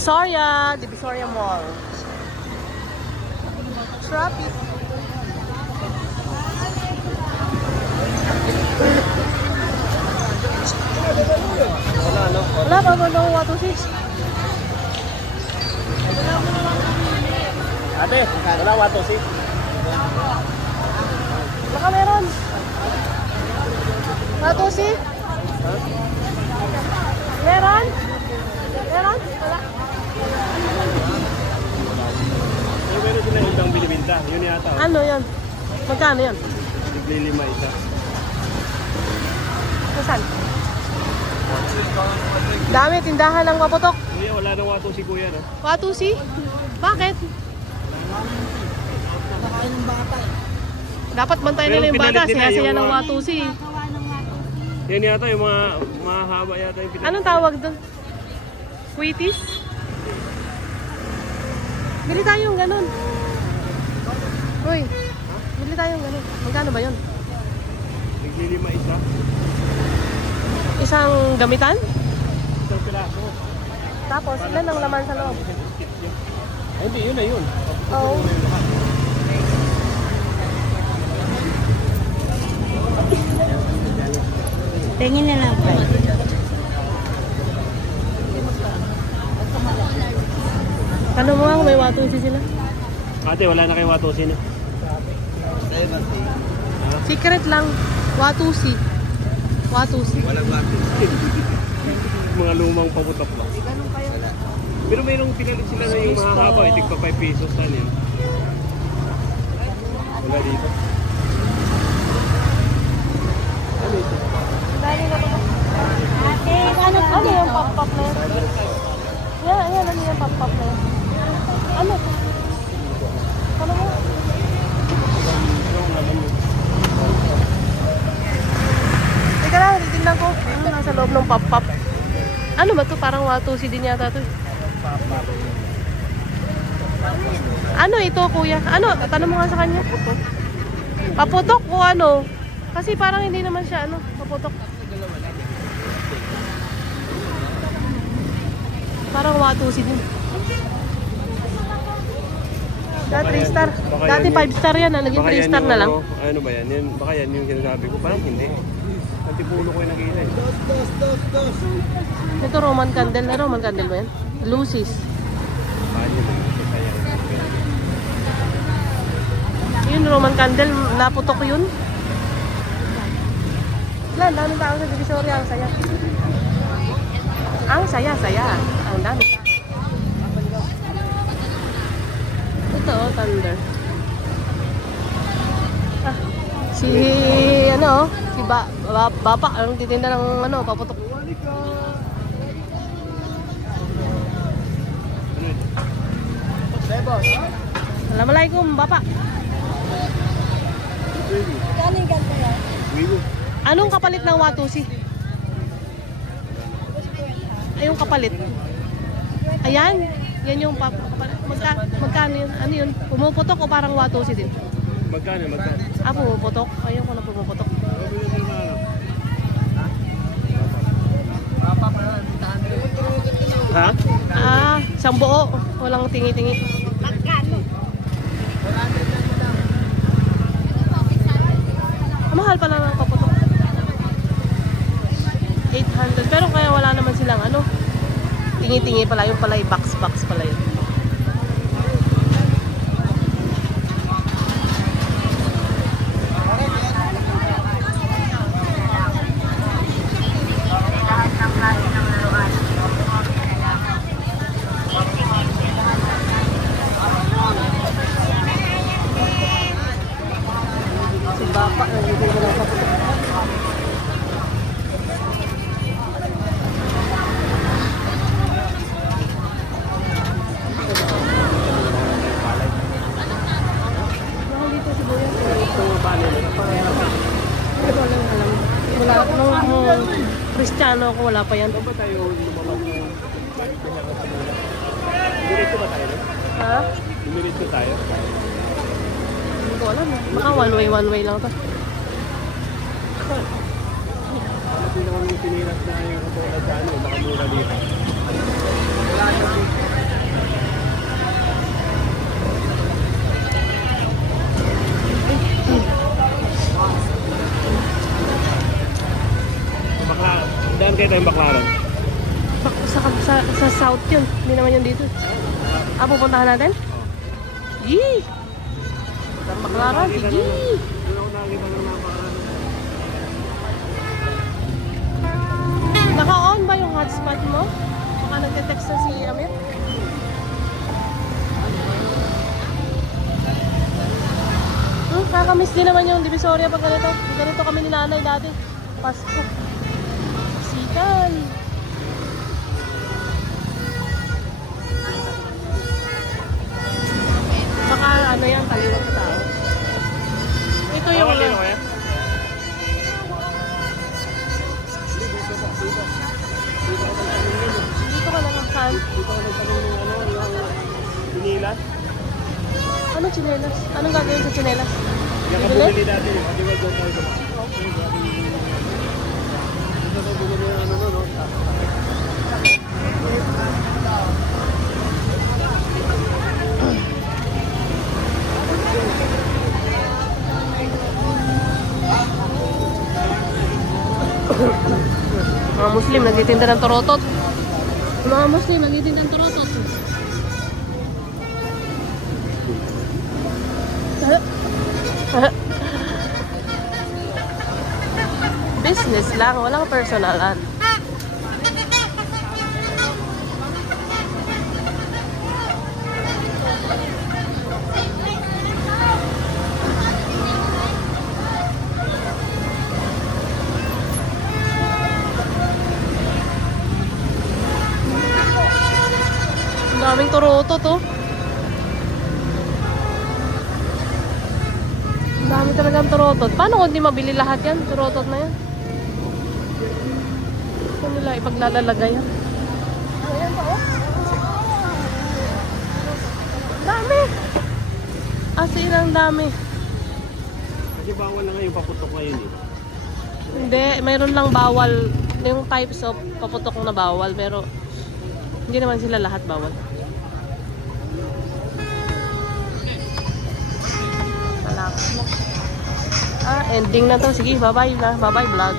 Divisoria Mall. Traffic. Wala pa ba ng 126? Ate, wala 126. Baka meron. 126? Meron? Meron? Wala. Meron sila ibang binibinta. Yun yata. Ano yan? Magkano yan? Naglilima isa. Saan? Dami, tindahan ng paputok. Kuya, wala nang 126 kuya, no? 126? Bakit? Dapat bantayan nila yung bata. Saya-saya ng 126. Yan yata yung mga mahaba yata yung pinalit. Anong tawag doon? Wheaties? Bili tayong ganun. Uy, bili tayong ganun. Magkano ba yun? Naglilima isa. Isang gamitan? Isang piraso. Tapos, ilan ang laman sa loob? Ay, hindi, yun na yun. Oo. Tingin na lang pa. Ano mo nga kung may 126 sila? Ate, wala na kayong 126 na. Secret lang. 126. 126. Walang 126. Mga lumang paputok ba? Pero mayroong pinalit sila na yung mahahaba. Itig pa 5 pesos. Saan yun? Wala dito. Ano ito? Ate, Ano yung pop-pop na yun? Yan, ano yung pop-pop na yun? Ano? Ano mo? Teka lang, titignan ko. Ano nasa loob ng pop-pop? Ano ba to? Parang 126 din yata to. Ano ito, kuya? Ano? Tanong mo nga sa kanya. Paputok o ano? Kasi parang hindi naman siya ano, paputok. Parang 126 din. Dati 3 star. Dati 5 star yan. Naging 3 star na lang. Ano ba yan? Baka yan yung sinasabi ko. Parang hindi. Antipulo ko yung nakita eh. Ito Roman candle na. Roman candle ba yan? Lucis. Yun, Roman candle. Naputok yun. Wala, daming tao sa Divisoria. Ang saya. Ang saya. Ang dami. Ito, oh, Thunder. Ah, si Bapa, ang titinda ng paputok. Assalamualaikum, Bapak. kanin ganito yan. Anong kapalit ng Watusi? Ay, yung kapalit. Ayan, yan yung kapalit. Magkano yun? Ano yun? Pumuputok o parang Watusi din? Magkano? Ah, pumuputok. Ayun ko na pumuputok. Ha? Ah, isang buo. Walang tingi-tingi. Magkano? Mahal pala ng paputok. 800. Pero kaya wala naman silang tingi-tingi pala. Yung pala yung box pala yun. Si Bapa nandito ko ng paputok. Wala nung Kristiyano ako, wala pa yan. Saan ba tayo lumabas ng Diretso ba tayo? Ha? Diretso tayo? Hindi ko alam. Baka one way lang to. Kasi naman yung piniras na yung katulad sa baka mura dito. dito yung Baclaran. Sa south yun. Hindi naman yun dito. Pupuntahan natin? Yee! Sa Baclaran, sige! Doon ako nakakita ng Baclaran. Naka-on ba yung hotspot mo? Baka nagte-text na si Amir? Kakamiss din naman yung Divisoria pag ganito. Ganito kami ni nanay dati. Pasko. Sikan. Baka ano yan, kaliwat sa tao. Ito yung... Bawal yun, kaya? Dito ka lang saan? Dito ako nagtanong ng ano, yung Pinilas. Ano tsinelas? Anong gagawin sa tsinelas? Yung kabumili dati, yung kadiwag doon tayo sa dito tayo bumili yung ano, no? Mga Muslim nagtitinda ng torotot. Mga Muslim nagtitinda ng torotot. Business lang, walang personalan. Ang daming torotot, oh. Ang dami talagang turotot. Paano kung di mabili lahat yan? Turotot na yan. Saan nila ipaglalalagay yan? Ayan pa, oh. Dami! As in, ang dami. Kasi bawal na nga yung paputok ngayon eh. Hindi, mayroon lang bawal. Yung types of paputok na bawal. Pero hindi naman sila lahat bawal. Ending na to. Sige, bye-bye na. Bye-bye vlog.